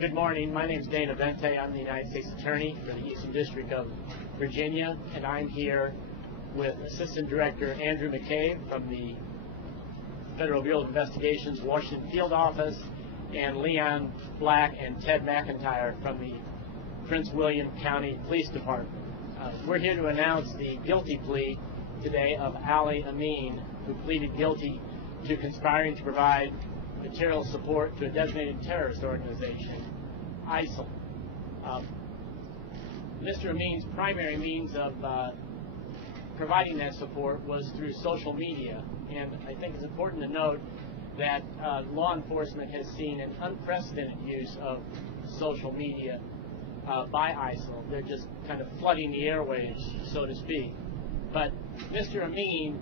Good morning. My name is Dana Vente. I'm the United States Attorney for the Eastern District of Virginia, and I'm here with Assistant Director Andrew McCabe from the Federal Bureau of Investigation's Washington Field Office, and Leon Black and Ted McIntyre from the Prince William County Police Department. We're here to announce the guilty plea today of Ali Amin, who pleaded guilty to conspiring to provide material support to a designated terrorist organization, ISIL. Mr. Amin's primary means of providing that support was through social media, and I think it's important to note that law enforcement has seen an unprecedented use of social media by ISIL. They're just kind of flooding the airwaves, so to speak. But Mr. Amin,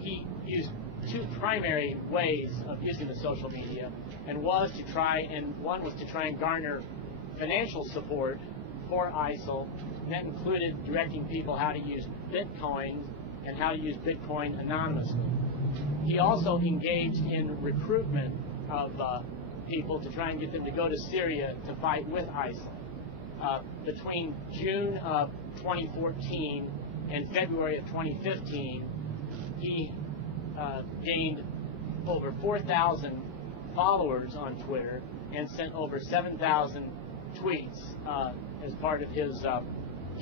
he used two primary ways of using the social media, and one was to try and garner financial support for ISIL, and that included directing people how to use Bitcoin and how to use Bitcoin anonymously. He also engaged in recruitment of people to try and get them to go to Syria to fight with ISIL. Between June of 2014 and February of 2015, he gained over 4,000 followers on Twitter and sent over 7,000 tweets as part of his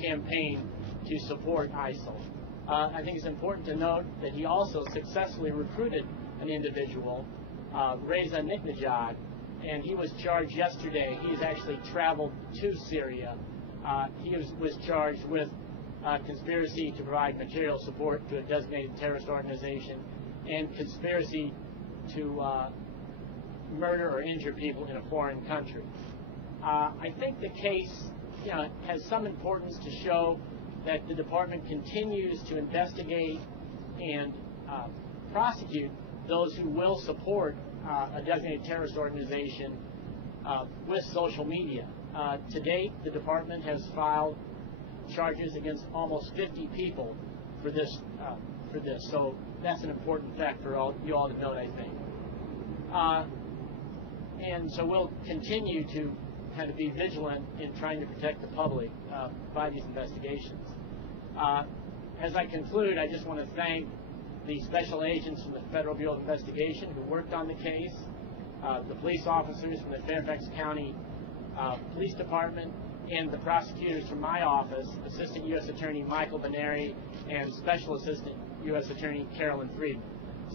campaign to support ISIL. I think it's important to note that he also successfully recruited an individual, Reza Niknejad, and he was charged yesterday. He's actually traveled to Syria. He was charged with conspiracy to provide material support to a designated terrorist organization and conspiracy to murder or injure people in a foreign country. I think the case has some importance to show that the department continues to investigate and prosecute those who will support a designated terrorist organization with social media. To date, the department has filed charges against almost 50 people for this. So that's an important fact for you all to note, I think. And so we'll continue to kind of be vigilant in trying to protect the public by these investigations. As I conclude, I just want to thank the special agents from the Federal Bureau of Investigation who worked on the case, the police officers from the Fairfax County Police Department, and the prosecutors from my office, Assistant U.S. Attorney Michael Benary and Special Assistant U.S. Attorney Carolyn Fried.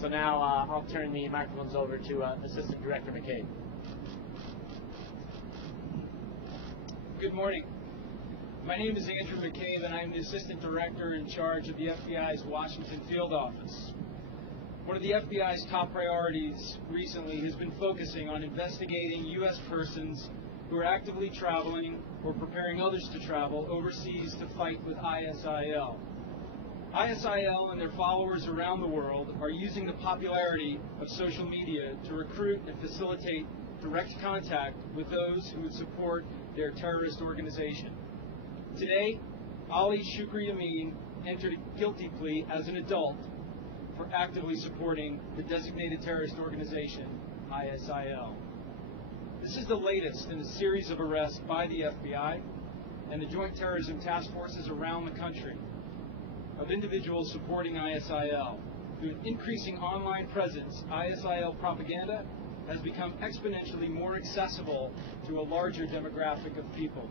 So now I'll turn the microphones over to Assistant Director McCabe. Good morning. My name is Andrew McCabe, and I'm the Assistant Director in charge of the FBI's Washington Field Office. One of the FBI's top priorities recently has been focusing on investigating U.S. persons who are actively traveling or preparing others to travel overseas to fight with ISIL. ISIL and their followers around the world are using the popularity of social media to recruit and facilitate direct contact with those who would support their terrorist organization. Today, Ali Shukri Amin entered a guilty plea as an adult for actively supporting the designated terrorist organization, ISIL. This is the latest in a series of arrests by the FBI and the Joint Terrorism Task Forces around the country of individuals supporting ISIL. Through an increasing online presence, ISIL propaganda has become exponentially more accessible to a larger demographic of people.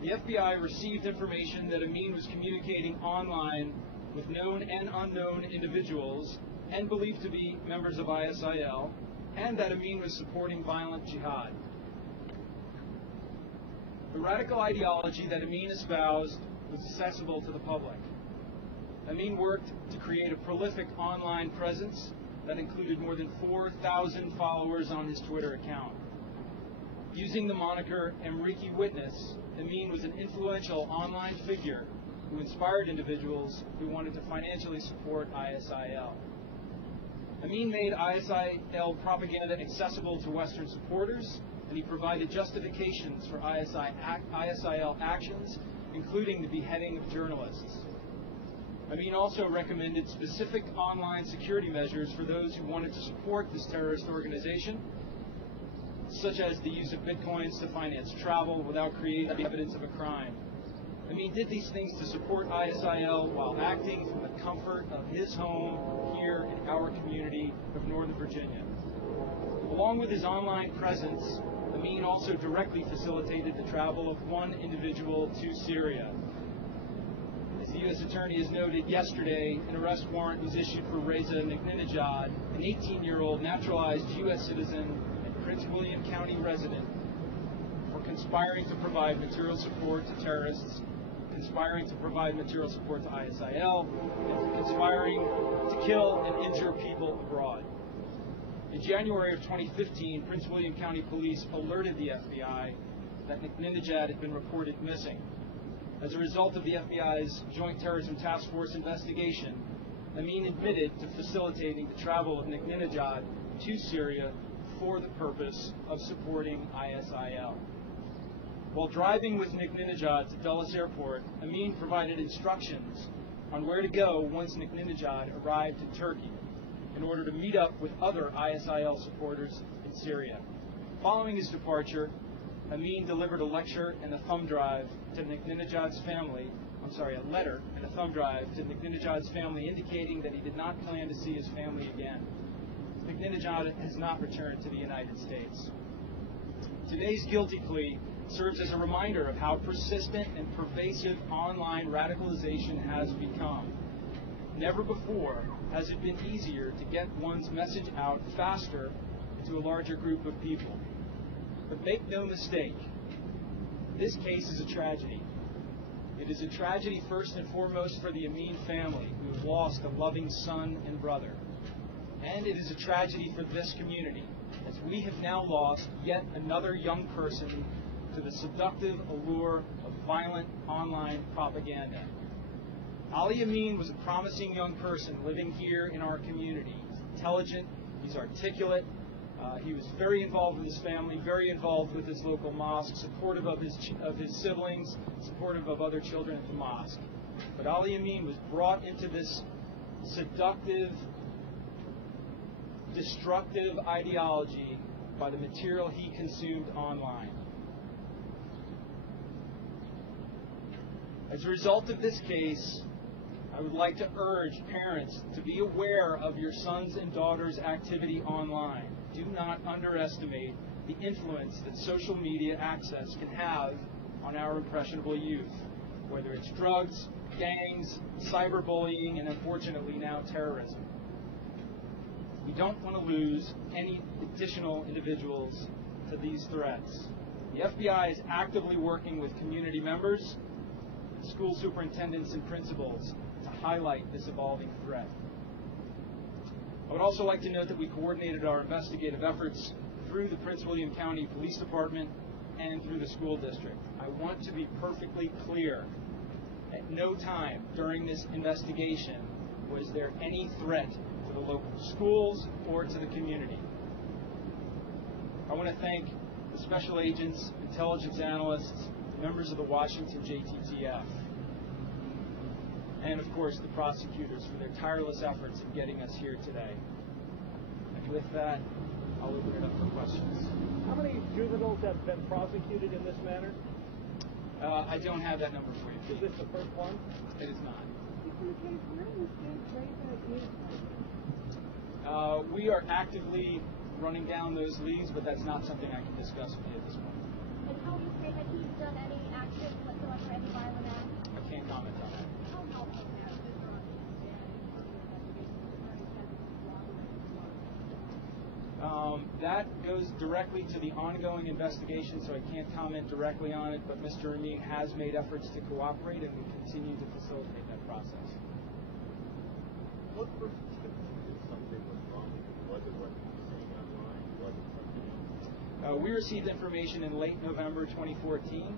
The FBI received information that Amin was communicating online with known and unknown individuals and believed to be members of ISIL, and that Amin was supporting violent jihad. The radical ideology that Amin espoused was accessible to the public. Amin worked to create a prolific online presence that included more than 4,000 followers on his Twitter account. Using the moniker Amriki Witness, Amin was an influential online figure who inspired individuals who wanted to financially support ISIL. Amin made ISIL propaganda accessible to Western supporters, and he provided justifications for ISIL actions, including the beheading of journalists. Amin also recommended specific online security measures for those who wanted to support this terrorist organization, such as the use of bitcoins to finance travel without creating evidence of a crime. Amin did these things to support ISIL while acting from the comfort of his home here in our community of Northern Virginia. Along with his online presence, Amin also directly facilitated the travel of one individual to Syria. As the U.S. Attorney has noted yesterday, an arrest warrant was issued for Reza Nikninejad, an 18-year-old naturalized U.S. citizen and Prince William County resident, for conspiring to provide material support to terrorists, conspiring to provide material support to ISIL, and conspiring to kill and injure people abroad. In January of 2015, Prince William County Police alerted the FBI that Nikninejad had been reported missing. As a result of the FBI's Joint Terrorism Task Force investigation, Amin admitted to facilitating the travel of Nikninejad to Syria for the purpose of supporting ISIL. While driving with Nikninejad to Dulles Airport, Amin provided instructions on where to go once Nikninejad arrived in Turkey in order to meet up with other ISIL supporters in Syria. Following his departure, Amin delivered a lecture and a thumb drive to Nikninejad's family, a letter and a thumb drive to Nikninejad's family indicating that he did not plan to see his family again. Nikninejad has not returned to the United States. Today's guilty plea serves as a reminder of how persistent and pervasive online radicalization has become. Never before has it been easier to get one's message out faster to a larger group of people. But make no mistake, this case is a tragedy. It is a tragedy first and foremost for the Amin family, who have lost a loving son and brother. And it is a tragedy for this community, as we have now lost yet another young person to the seductive allure of violent online propaganda. Ali Amin was a promising young person living here in our community. He's intelligent, he's articulate, he was very involved with his family, very involved with his local mosque, supportive of his siblings, supportive of other children at the mosque. But Ali Amin was brought into this seductive, destructive ideology by the material he consumed online. As a result of this case, I would like to urge parents to be aware of your sons and daughters' activity online. Do not underestimate the influence that social media access can have on our impressionable youth, whether it's drugs, gangs, cyberbullying, and unfortunately now terrorism. We don't want to lose any additional individuals to these threats. The FBI is actively working with community members, school superintendents, and principals to highlight this evolving threat. I would also like to note that we coordinated our investigative efforts through the Prince William County Police Department and through the school district. I want to be perfectly clear. At no time during this investigation was there any threat to the local schools or to the community. I want to thank the special agents, intelligence analysts, members of the Washington JTTF, and of course the prosecutors for their tireless efforts in getting us here today. And with that, I'll open it up for questions. How many juveniles have been prosecuted in this manner? I don't have that number for you. Is this the first one? It is not. We are actively running down those leads, but that's not something I can discuss with you at this point. And how do you say that he's done any action whatsoever, any violent act? I can't comment on that. How helpful has this That goes directly to the ongoing investigation, so I can't comment directly on it, but Mr. Amin has made efforts to cooperate, and we continue to facilitate that process. What percentage if something was wrong? Was it what you were saying online? Was it something? We received information in late November 2014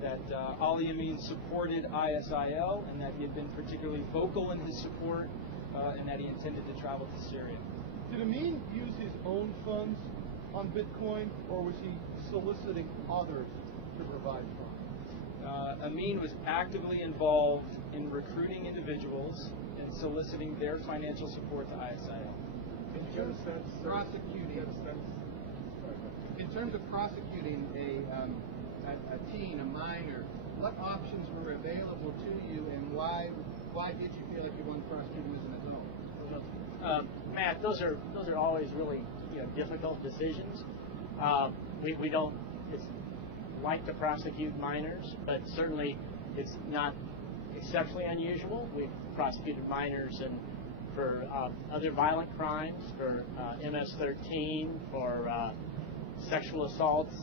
that Ali Amin supported ISIL and that he had been particularly vocal in his support and that he intended to travel to Syria. Did Amin use his own funds on Bitcoin, or was he soliciting others to provide funds? Amin was actively involved in recruiting individuals and soliciting their financial support to ISIL. Can you get a sense? Prosecuting. Get a sense? In terms of prosecuting a teen, a minor, what options were available to you, and why did you feel like you wanted to prosecute him as an adult? Matt, those are always really difficult decisions. We don't like to prosecute minors, but certainly it's not exceptionally unusual. We've prosecuted minors for other violent crimes, for MS-13, for sexual assaults.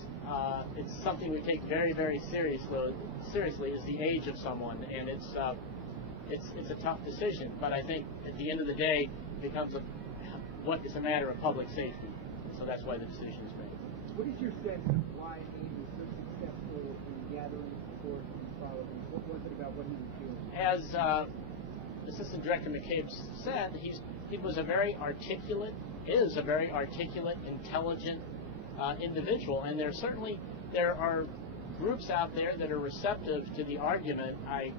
It's something we take very, very seriously is the age of someone, and it's a tough decision. But I think at the end of the day, it becomes it's a matter of public safety. So that's why the decision is made. What is your sense of why he was so successful in gathering support from followers? What was it about what he was doing? As Assistant Director McCabe said, he is a very articulate, intelligent individual, and there are groups out there that are receptive to the argument. I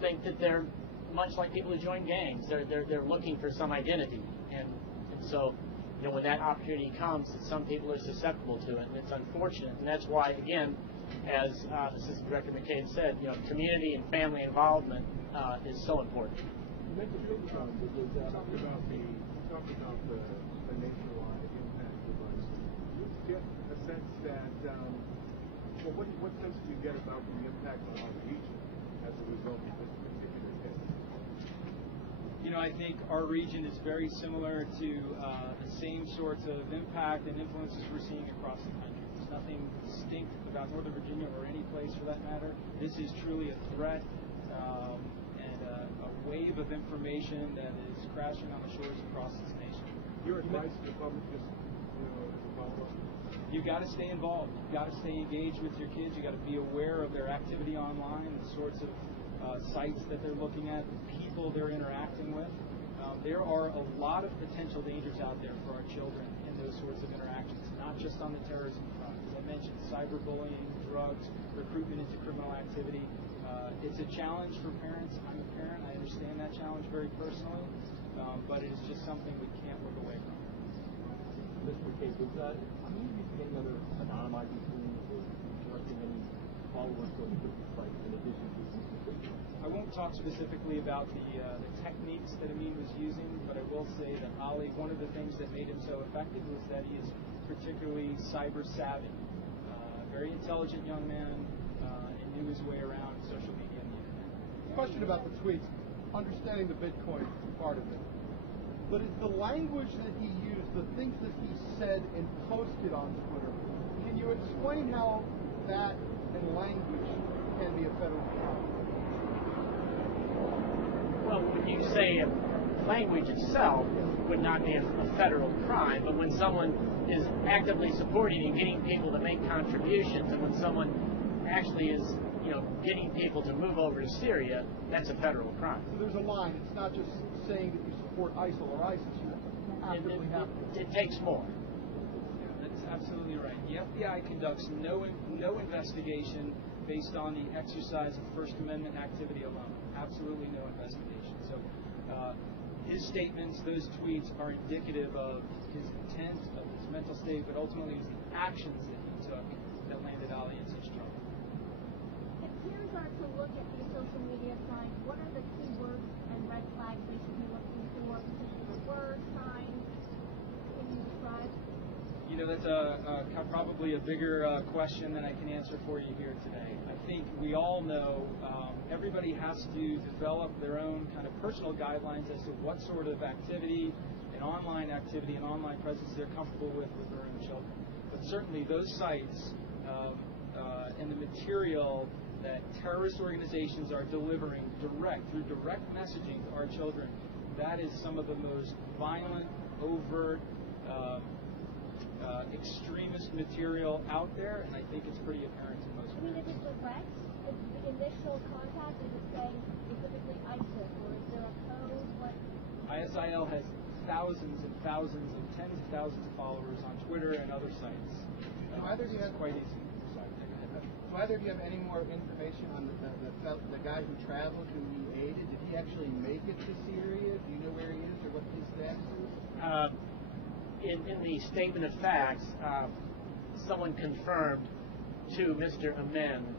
think that they're much like people who join gangs. They're looking for some identity, and so when that opportunity comes, some people are susceptible to it, and it's unfortunate. And that's why, again, as Assistant Director McCabe said, community and family involvement is so important. You mentioned the challenges. Talk about the nationwide impact of ISIL. Do you get a sense that, what sense do you get about the impact on our region as a result of this particular case? I think our region is very similar to the same sorts of impact and influences we're seeing across the country. There's nothing distinct about Northern Virginia or any place for that matter. This is truly a threat and a wave of information that is crashing on the shores across this nation. Your advice to the public, just as a follow-up? You got to stay involved. You got to stay engaged with your kids. You got to be aware of their activity online, the sorts of sites that they're looking at, the people they're interacting with. There are a lot of potential dangers out there for our children in those sorts of interactions, not just on the terrorism front. As I mentioned, cyberbullying, drugs, recruitment into criminal activity. It's a challenge for parents. I'm a parent. I understand that challenge very personally, but it is just something we can't look away from. Mr. Case, are you using any other anonymizing tools or directing any followers on different sites in addition to this? I won't talk specifically about the techniques that Amin was using, but I will say that Ali, one of the things that made him so effective was that he is particularly cyber savvy. Very intelligent young man and knew his way around social media and the internet. Question about the tweets, understanding the Bitcoin part of it. But it's the language that he used, the things that he said and posted on Twitter. Can you explain how that and language can be a federal crime? Well, when you say language itself would not be a federal crime, but when someone is actively supporting and getting people to make contributions, and when someone actually is, getting people to move over to Syria, that's a federal crime. So there's a line. It's not just saying that you support ISIL or ISIS. You actively have to. It takes more. Yeah, that's absolutely right. The FBI conducts no investigation based on the exercise of First Amendment activity alone. Absolutely no investigation. So his statements, those tweets, are indicative of his intent, of his mental state, but ultimately it was the actions that he took that landed Ali in such trouble. If peers are to look at these social media sites, what are the key words and red flags they should be looking for? Particular words, signs? Can you describe? That's probably a bigger question than I can answer for you here today. I think we all know everybody has to develop their own kind of personal guidelines as to what sort of activity and online presence they're comfortable with their own children. But certainly those sites and the material that terrorist organizations are delivering through direct messaging to our children, that is some of the most violent, overt, extremist material out there, and I think it's pretty apparent to most I mean, is it direct? Is the initial contact, does it say specifically ISIL, or is there a code? What? ISIL has thousands and thousands and tens of thousands of followers on Twitter and other sites. It's quite easy. Whether do you have any more information on the guy who traveled, who he aided? Did he actually make it to Syria? Do you know where he is or what his status is? in the statement of facts, someone confirmed to Mr. Amen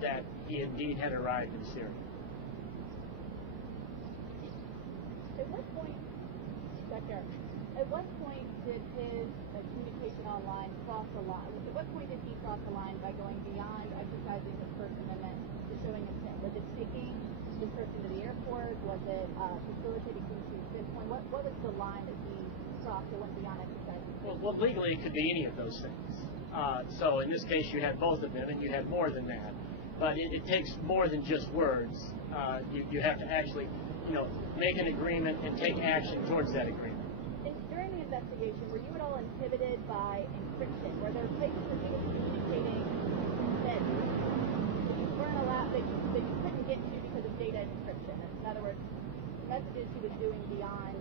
that he indeed had arrived in Syria. At what point did his communication online cross the line? At what point did he cross the line by going beyond exercising his First Amendment to showing intent? Was it taking this person to the airport? Was it facilitating things to this point? What was the line that he crossed that went beyond exercising? Well, legally it could be any of those things. So in this case, you had both of them, and you had more than that. But it takes more than just words. You have to actually, make an agreement and take action towards that agreement. And during the investigation, were you at all inhibited by encryption? Were there places that you were communicating that you weren't allowed, that you couldn't get to because of data encryption? In other words, messages he was doing beyond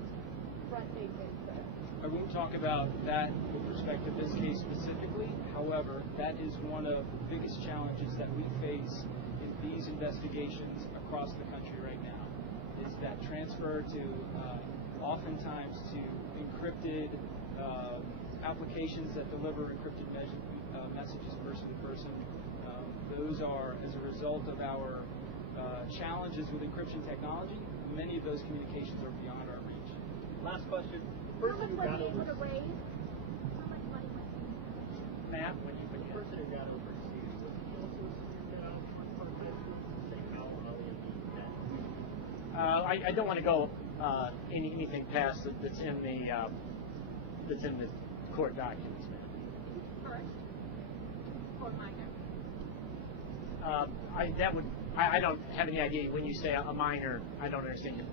front-facing stuff. I won't talk about that with respect to this case specifically. However, that is one of the biggest challenges that we face in these investigations across the country right now, is that transfer to oftentimes to encrypted applications that deliver encrypted messages person to person. Those are as a result of our challenges with encryption technology. Many of those communications are beyond our reach. Last question. How much was he able to raise? How much money was he? Matt, The person who got overseas, was he also a senior now on high school? Say how early in the I don't want to go anything past that's in the court documents. First or minor? I don't have any idea. When you say a minor, I don't understand it.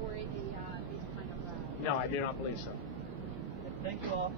For a kind of No, I do not believe so. Thank you all.